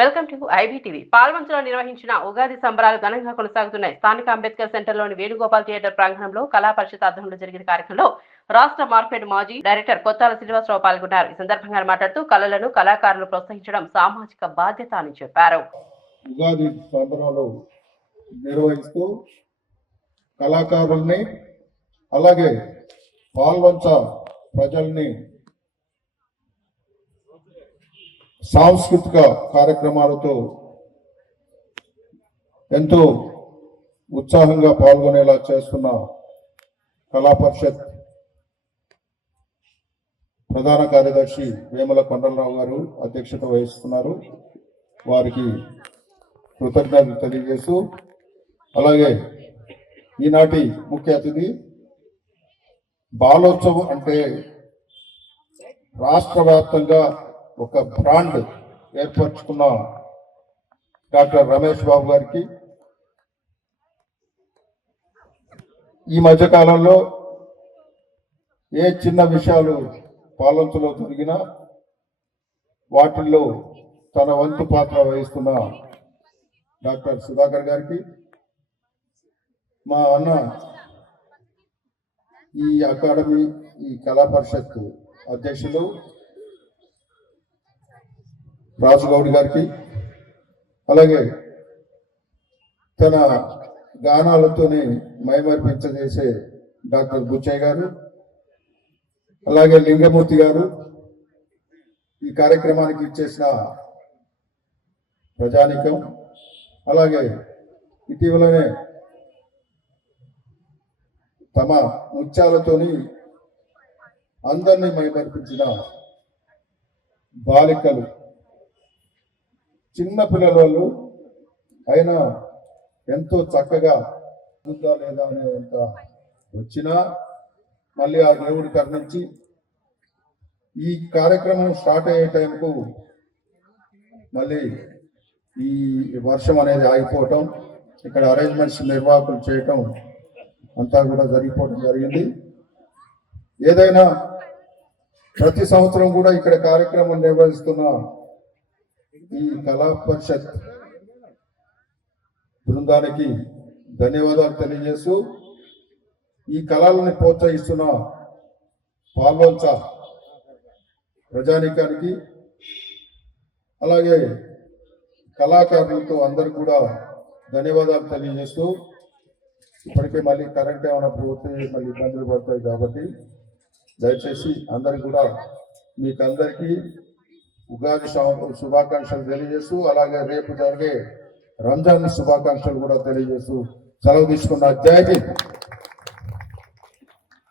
Welcome to IBTV. పాల్వంచలో నిర్వహించిన ఉగాది సంబరాలు ఘనంగా కొనసాగుతున్నాయి. స్థానిక అంబేద్కర్ సెంటర్లోని వేణుగోపాల్ థియేటర్ ప్రాంగణంలో కళా పరిషత్ ఆధ్వర్యంలో జరిగిన కార్యక్రమంలో రాష్ట్ర మార్కెట్ మాజీ డైరెక్టర్ కొత్తాల శ్రీనివాసరావు పాల్గొన్నారు. ఈ సందర్భంగా మాట్లాడుతూ కళలను కళాకారులు ప్రోత్సహించడం సామాజిక బాధ్యత అని చెప్పారు. ఉగాది సంబరాలు నిర్వహిస్తూ కళాకారుల్ని అలాగే పాల్వంచ ప్రజల్ని సాంస్కృతిక కార్యక్రమాలతో ఎంతో ఉత్సాహంగా పాల్గొనేలా చేస్తున్న కళా పరిషత్ ప్రధాన కార్యదర్శి వేముల కొండలరావు గారు అధ్యక్షత వహిస్తున్నారు. వారికి కృతజ్ఞతలు తెలియజేస్తూ అలాగే ఈనాటి ముఖ్య అతిథి బాలోత్సవం అంటే రాష్ట్ర వ్యాప్తంగా ఒక బ్రాండ్ ఏర్పరచుకున్న డాక్టర్ రమేష్ బాబు గారికి ఈ మధ్యకాలంలో ఏ చిన్న విషయాలు పాలనలో జరిగినా వాటిల్లో తన వంతు పాత్ర వహిస్తున్న డాక్టర్ సుధాకర్ గారికి, మా అన్న ఈ అకాడమీ ఈ కళా పరిషత్ అధ్యక్షులు రాజుగౌడ్ గారికి, అలాగే తన గానాలతోనే మైమర్పించజేసే డాక్టర్ బుచ్చయ్య గారు, అలాగే లింగమూర్తి గారు, ఈ కార్యక్రమానికి ఇచ్చేసిన ప్రజానికం, అలాగే ఇటీవలనే తమ నృత్యాలతోని అందరినీ మైమర్పించిన బాలికలు, చిన్న పిల్లల వాళ్ళు అయినా ఎంతో చక్కగా ఉందా లేదా అనేంత వచ్చినా మళ్ళీ ఆ దేవుడి కరుణించి ఈ కార్యక్రమం స్టార్ట్ అయ్యే టైంకు మళ్ళీ ఈ వర్షం అనేది ఆగిపోవటం, ఇక్కడ అరేంజ్మెంట్స్ నిర్వాహకులు చేయటం అంతా కూడా జరిగిపోవడం జరిగింది. ఏదైనా ప్రతి సంవత్సరం కూడా ఇక్కడ కార్యక్రమం నిర్వహిస్తున్న ఈ కళా పరిషత్ బృందానికి ధన్యవాదాలు తెలియజేస్తూ ఈ కళలను ప్రోత్సహిస్తున్న పాల్వంచ ప్రజానీకానికి అలాగే కళాకారులతో అందరికి కూడా ధన్యవాదాలు తెలియజేస్తూ, ఇప్పటికే మళ్ళీ కరెంట్ ఏమైనా పోతే మళ్ళీ ఇబ్బందులు పడతాయి కాబట్టి దయచేసి అందరికి కూడా మీకందరికీ ఉగాది శుభాకాంక్షలు తెలియజేస్తూ అలాగే రేపు జరిగే రంజాన్ శుభాకాంక్షలు కూడా తెలియజేస్తూ సెలవు తీసుకున్న. జై హింద్.